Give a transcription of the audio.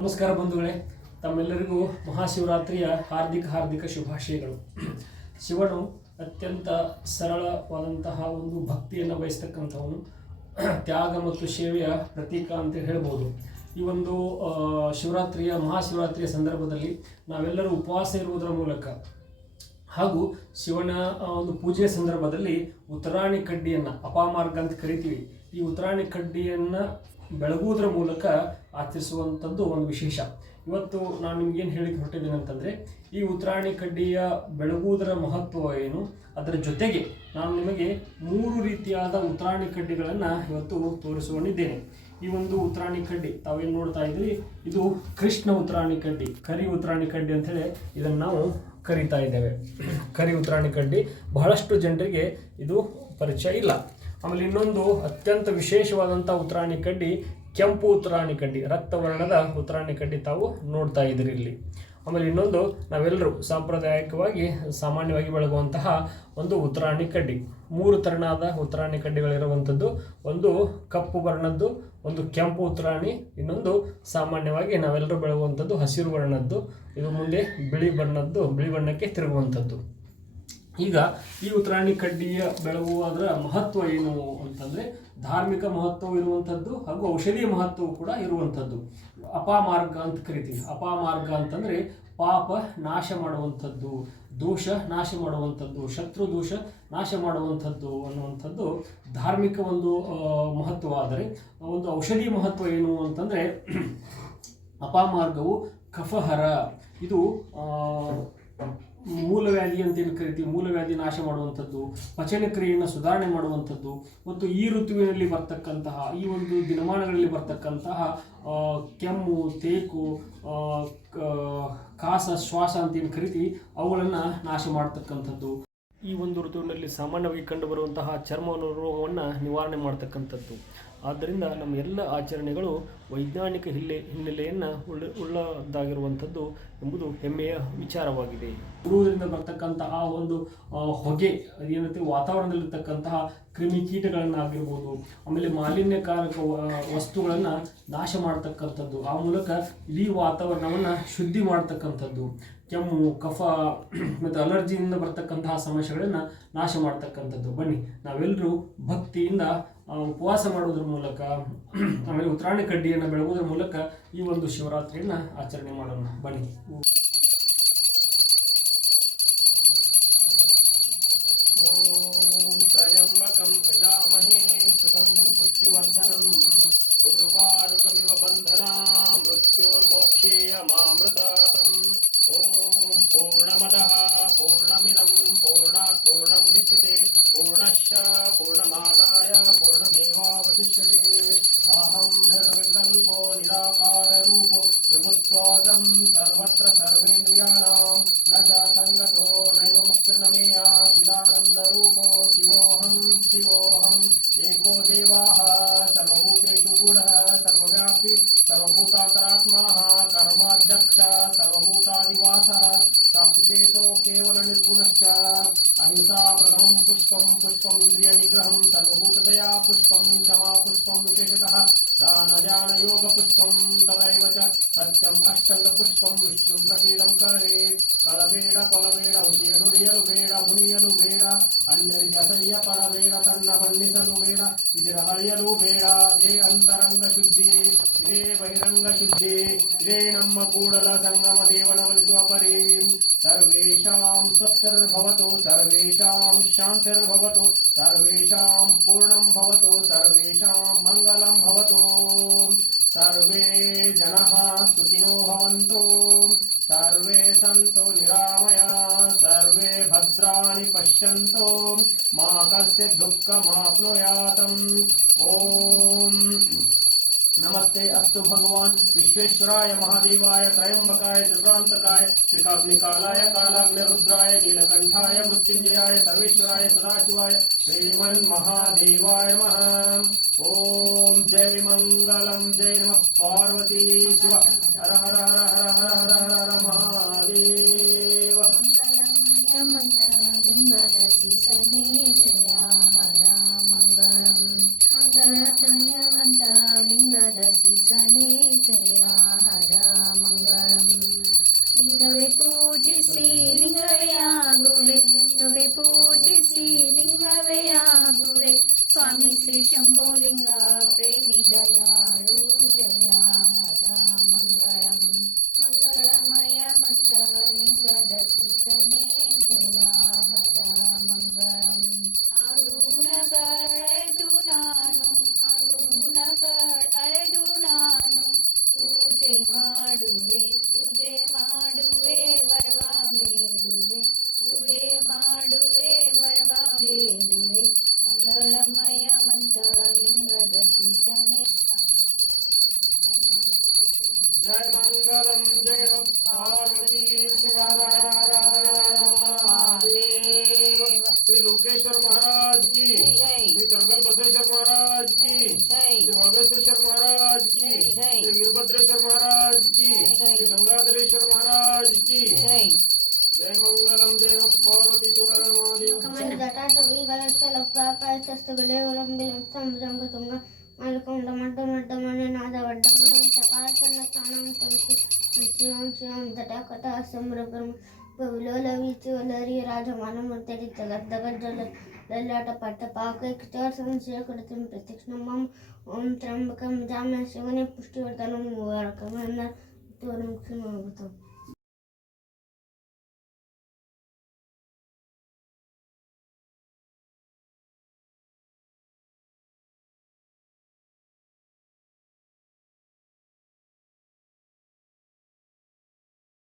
ನಮಸ್ಕಾರ ಬಂಧುಗಳೇ, ತಮ್ಮೆಲ್ಲರಿಗೂ ಮಹಾಶಿವರಾತ್ರಿಯ ಹಾರ್ದಿಕ ಶುಭಾಶಯಗಳು. ಶಿವನು ಅತ್ಯಂತ ಸರಳವಾದಂತಹ ಒಂದು ಭಕ್ತಿಯನ್ನು ಬಯಸ್ತಕ್ಕಂಥವನು, ತ್ಯಾಗ ಮತ್ತು ಸೇವೆಯ ಪ್ರತೀಕ ಅಂತ ಹೇಳ್ಬೋದು. ಈ ಒಂದು ಮಹಾಶಿವರಾತ್ರಿಯ ಸಂದರ್ಭದಲ್ಲಿ ನಾವೆಲ್ಲರೂ ಉಪವಾಸ ಇರುವುದರ ಮೂಲಕ ಹಾಗೂ ಶಿವನ ಒಂದು ಪೂಜೆಯ ಸಂದರ್ಭದಲ್ಲಿ ಉತ್ತರಾಣಿ ಕಡ್ಡಿಯನ್ನು ಅಪಾಮಾರ್ಗ ಅಂತ ಕರಿತೀವಿ. ಈ ಉತ್ತರಾಣಿ ಕಡ್ಡಿಯನ್ನು ಬೆಳಗುವುದರ ಮೂಲಕ ಆಚರಿಸುವಂಥದ್ದು ಒಂದು ವಿಶೇಷ. ಇವತ್ತು ನಾನು ನಿಮಗೇನು ಹೇಳಿಕ್ಕೆ ಹೊರಟಿದ್ದೇನೆ ಅಂತಂದರೆ, ಈ ಉತ್ತರಾಣಿ ಕಡ್ಡಿಯ ಬೆಳಗುವುದರ ಮಹತ್ವ ಏನು, ಅದರ ಜೊತೆಗೆ ನಾನು ನಿಮಗೆ 3 ರೀತಿಯಾದ ಉತ್ತರಾಣಿ ಕಡ್ಡಿಗಳನ್ನು ಇವತ್ತು ತೋರಿಸಿಕೊಂಡಿದ್ದೇನೆ. ಈ ಒಂದು ಉತ್ತರಾಣಿ ಕಡ್ಡಿ ತಾವೇನು ನೋಡ್ತಾ ಇದ್ದೀರಿ, ಇದು ಕೃಷ್ಣ ಉತ್ತರಾಣಿ ಕಡ್ಡಿ, ಕರಿ ಉತ್ತರಾಣಿ ಕಡ್ಡಿ ಅಂಥೇಳಿ ಇದನ್ನು ನಾವು ಕರಿತಾ ಇದ್ದೇವೆ. ಕರಿ ಉತ್ತರಾಣಿ ಕಡ್ಡಿ ಬಹಳಷ್ಟು ಜನರಿಗೆ ಇದು ಪರಿಚಯ ಇಲ್ಲ. ಆಮೇಲೆ ಇನ್ನೊಂದು ಅತ್ಯಂತ ವಿಶೇಷವಾದಂಥ ಉತ್ತರಾಣಿ ಕಡ್ಡಿ ಕೆಂಪು ಉತ್ತರಾಣಿ ಕಡ್ಡಿ, ರಕ್ತವರ್ಣದ ಉತ್ತರಾಣಿ ಕಡ್ಡಿ ತಾವು ನೋಡ್ತಾ ಇದ್ದೀರಿ ಇಲ್ಲಿ. ಆಮೇಲೆ ಇನ್ನೊಂದು ನಾವೆಲ್ಲರೂ ಸಾಂಪ್ರದಾಯಿಕವಾಗಿ ಸಾಮಾನ್ಯವಾಗಿ ಬೆಳಗುವಂತಹ ಒಂದು ಉತ್ತರಾಣಿ ಕಡ್ಡಿ. 3 ತೆರನಾದ ಉತ್ತರಾಣಿ ಕಡ್ಡಿಗಳಿರುವಂಥದ್ದು, ಒಂದು ಕಪ್ಪು ಬಣ್ಣದ್ದು, ಒಂದು ಕೆಂಪು ಉತ್ತರಾಣಿ, ಇನ್ನೊಂದು ಸಾಮಾನ್ಯವಾಗಿ ನಾವೆಲ್ಲರೂ ಬೆಳಗುವಂಥದ್ದು ಹಸಿರು ವರ್ಣದ್ದು, ಇದು ಮುಂದೆ ಬಿಳಿ ಬಣ್ಣಕ್ಕೆ ತಿರುಗುವಂಥದ್ದು. ಈಗ ಈ ಉತ್ತರಾಣಿ ಕಡ್ಡಿಯ ಬೆಳಗುವುದರ ಮಹತ್ವ ಏನು ಅಂತಂದರೆ, ಧಾರ್ಮಿಕ ಮಹತ್ವ ಇರುವಂಥದ್ದು ಹಾಗೂ ಔಷಧೀಯ ಮಹತ್ವವು ಕೂಡ ಇರುವಂಥದ್ದು. ಅಪಾಮಾರ್ಗ ಅಂತ ಕರಿತೀವಿ. ಅಪಾಮಾರ್ಗ ಅಂತಂದರೆ ಪಾಪ ನಾಶ ಮಾಡುವಂಥದ್ದು, ದೋಷ ನಾಶ ಮಾಡುವಂಥದ್ದು, ಶತ್ರು ದೋಷ ನಾಶ ಮಾಡುವಂಥದ್ದು ಅನ್ನುವಂಥದ್ದು ಧಾರ್ಮಿಕ ಒಂದು ಮಹತ್ವ. ಆದರೆ ಒಂದು ಔಷಧಿ ಮಹತ್ವ ಏನು ಅಂತಂದರೆ, ಅಪಾಮಾರ್ಗವು ಕಫಹರ, ಇದು ಮೂಲವ್ಯಾಧಿ ಅಂತೇನು ಕರಿತೀವಿ, ಮೂಲವ್ಯಾಧಿ ನಾಶ ಮಾಡುವಂಥದ್ದು, ಪಚನ ಕ್ರಿಯೆಯನ್ನು ಸುಧಾರಣೆ ಮಾಡುವಂಥದ್ದು, ಮತ್ತು ಈ ಋತುವಿನಲ್ಲಿ ಬರ್ತಕ್ಕಂತಹ, ಈ ಒಂದು ದಿನಮಾನಗಳಲ್ಲಿ ಬರ್ತಕ್ಕಂತಹ ಕೆಮ್ಮು, ತೇಕು, ಕಾಸ, ಶ್ವಾಸ ಅಂತೇನು ಕರಿತೀವಿ, ಅವುಗಳನ್ನು ನಾಶ ಮಾಡ್ತಕ್ಕಂಥದ್ದು. ಈ ಒಂದು ಋತುವಿನಲ್ಲಿ ಸಾಮಾನ್ಯವಾಗಿ ಕಂಡುಬರುವಂತಹ ಚರ್ಮ ರೋಗವನ್ನು ನಿವಾರಣೆ ಮಾಡ್ತಕ್ಕಂಥದ್ದು. ಆದ್ದರಿಂದ ನಮ್ಮ ಎಲ್ಲ ಆಚರಣೆಗಳು ವೈಜ್ಞಾನಿಕ ಹಿನ್ನೆಲೆಯನ್ನು ಉಳ್ಳದಾಗಿರುವಂಥದ್ದು ಎಂಬುದು ಹೆಮ್ಮೆಯ ವಿಚಾರವಾಗಿದೆ. ಉರುವುದರಿಂದ ಬರ್ತಕ್ಕಂಥ ಆ ಒಂದು ಹೊಗೆ, ಅದೇನಂತೆ ವಾತಾವರಣದಲ್ಲಿರ್ತಕ್ಕಂತಹ ಕ್ರಿಮಿಕೀಟಗಳನ್ನಾಗಿರ್ಬೋದು, ಆಮೇಲೆ ಮಾಲಿನ್ಯಕಾರಕ ವಸ್ತುಗಳನ್ನು ನಾಶ ಮಾಡ್ತಕ್ಕಂಥದ್ದು, ಆ ಮೂಲಕ ಇಡೀ ವಾತಾವರಣವನ್ನು ಶುದ್ಧಿ ಮಾಡ್ತಕ್ಕಂಥದ್ದು, ಕೆಮ್ಮು, ಕಫ ಮತ್ತು ಅಲರ್ಜಿಯಿಂದ ಬರ್ತಕ್ಕಂತಹ ಸಮಸ್ಯೆಗಳನ್ನು ನಾಶ ಮಾಡ್ತಕ್ಕಂಥದ್ದು. ಬನ್ನಿ ನಾವೆಲ್ಲರೂ ಭಕ್ತಿಯಿಂದ ಉಪವಾಸ ಮಾಡುವುದರ ಮೂಲಕ, ಆಮೇಲೆ ಉತ್ತರಾಣಿ ಕಡ್ಡಿಯನ್ನು ಬೆಳಗುವುದರ ಮೂಲಕ ಈ ಒಂದು ಶಿವರಾತ್ರಿಯನ್ನು ಆಚರಣೆ ಮಾಡೋಣ. ಬನ್ನಿ. ಓಂ ತ್ರಯಂಬಕಂ ಯಜಾಮಹೇ ಸುಗಂಧಿಂ ಪುಷ್ಟಿವರ್ಧನಂ ಉರ್ವಾರುಕಮಿವ ಬಂಧನಾಂ ಮೃತ್ಯೋರ್ಮೋಕ್ಷೇಯಮಾಮೃತಾತಂ. ಓಂ ಪೂರ್ಣಮದಃ ಪೂರ್ಣಮಿದಂ ಪೂರ್ಣಾತ್ ಪೂರ್ಣಮುದಚ್ಯತೆ ಪೂರ್ಣಶ್ಚ ಪೂರ್ಣಮಾದಾಯ ಪೂರ್ಣಮೇವಾವಶಿಷ್ಯತೆ. ಅಹಂ ನಿರ್ವಿಕಲ್ಪೋ ನಿರಾಕಾರರೂಪೋ ವಿಭುತ್ವಾದಂ ಸರ್ವತ್ರ ಸರ್ವೇಂದ್ರಿಯಾಣಾಂ ನ ಚ ಸಂಗತೋ ನೈವ ಮುಕ್ತಿರ್ನಮೇಯ ಚಿದಾನಂದರೂಪೋ ಶಿವೋಹಂ ಏಕೋ ದೇವಾಃ ಸರ್ವಭೂತೇಷು ಗೂಢಃ ಸರ್ವವ್ಯಾಪಿ ಸರ್ವಭೂತಾಂತರಾತ್ಮಃ ಕರ್ಮಾಧ್ಯಕ್ಷ ಸರ್ವಭೂತಾದಿವಾಸಃ ಸಾಕ್ಷಿಚೇತೋ ಕೇವಲ ನಿರ್ಗುಣಶ್ಚ. ಅಹಿಂಸಾ ಪ್ರಥಮಂ ಪುಷ್ಪಂ ಇಂದ್ರಿಯ ನಿಗ್ರಹಂ ಸರ್ವಭೂತದಯಾ ಪುಷ್ಪಂ ಕ್ಷಮಾ ಪುಷ್ಪಂ ವಿಶೇಷತಃ ದಾನ ಧ್ಯಾನ ಯೋಗ ಪುಷ್ಪಂ ತದೈವ ಚ ಸತ್ಯಂ ಅಷ್ಟಂಗ ಪುಷ್ಪಂ ವಿಷ್ಣುಂ ಪ್ರಸೀದಂ ಕರೇತ್. ಕಳಬೇಡ ಕೊಲಬೇಡ ಹುಸಿಯ ನುಡಿಯಲು ಬೇಡ ಮುನಿಯಲು ಬೇಡ ಅನ್ಯರಿಗೆ ಅಸಹ್ಯ ಪಡಬೇಡ ತನ್ನ ಬಣ್ಣಿಸಲು ಬೇಡ ಇದರ ಅಳಿಯಲು ಬೇಡ. ಇದೇ ಅಂತರಂಗ ಶುದ್ಧಿ, ಇದೇ ಬಹಿರಂಗ ಶುದ್ಧಿ, ಇದೇ ನಮ್ಮ ಕೂಡಲ ಸಂಗಮ ದೇವನವಲಿಸುವ ಪರಿ. ಸರ್ವೇಷಾಂ ಸ್ವಸ್ಥಿರ್ಭವತು ಸರ್ವೇಷಾಂ ಶಾಂತಿರ್ಭವತು ಸರ್ವೇಷಾಂ ಪೂರ್ಣಂ ಭವತು ಸರ್ವೇಷಾಂ ಮಂಗಲಂ ಭವತು. ಸರ್ವೇ ಜನಃ ಸುಖಿನೋ ಭವಂತು, ಸರ್ವೇ ಸಂತು ನಿರಾಮಯಾಃ, ಸರ್ವೇ ಭದ್ರಾಣಿ ಪಶ್ಯಂತು, ಮಾ ಕಶ್ಚಿತ್ ದುಃಖಮಾಪ್ನುಯಾತ್. ಓಂ ನಮಸ್ತೆ ಅಸ್ತು ಭಗವಾನ್ ವಿಶ್ವೇಶ್ವರಾಯ ಮಹಾದೇವಾಯ ತ್ರಯಂಬಕಾಯ ತ್ರಿಪುರಾಂತಕಾಯ ತ್ರಿಕಾಗ್ನಿಕಾಲಾಯ ಕಾಲಾಗ್ನಿರುದ್ರಾಯ ನೀಲಕಂಠಾಯ ಮೃತ್ಯುಂಜಯಾಯ ಸರ್ವೇಶ್ವರಾಯ ಸದಾಶಿವಾಯ ಶ್ರೀಮನ್ ಮಹಾದೇವಾಯ ನಮಃ. ಓಂ ಜೈ ಮಂಗಲಂ ಜೈ ನಮಃ ಪಾರ್ವತಿ ಶಿವ ಹರ ಹರ ಹರ ಹರ ಹರ ಹರ ಹರ ಹರ ಮಹಾದೇವ. ಮಂಗಲಮಯ ಸೀಸನೆ ಜಯ ಹರ ಮಂಗಳಂ ಮಂಗಳಮಯ ಮಂತ್ರಲಿಂಗದ ಸೀಸನೆ ಜಯ ಹರ पार्वती शिव हर हर हर हर महादेव। श्री लोकेश्वर महाराज की जय। श्री दुर्गल बसवेश्वर महाराज की जय। श्री वळवेश्वर महाराज की जय। श्री वीरभद्रेश्वर महाराज की जय। श्री गंगाधरेश्वर महाराज की जय। जय मंगलम जय पार्वती शिव हर हर महादेव। जटाटवीगलस्तुगलेवलंबिलं संभुजंगतुंग मलकुंड मड्डमड्डमणि नादवड्डमण चकारचन्नस्थानं तरुतु शिवं शिवं जटाकटा सम्रभ्रम विलोलवीचोलरी राजमानमूर्तिरितगद्दगज्जल ललाटपट्टपाकैकचर संशयकृतिं प्रतीक्ष्णं मम ॐ त्र्यम्बकं जाम्य शिवने पुष्टिवर्धनं वारकमन्नं त्वरं क्षमावतु।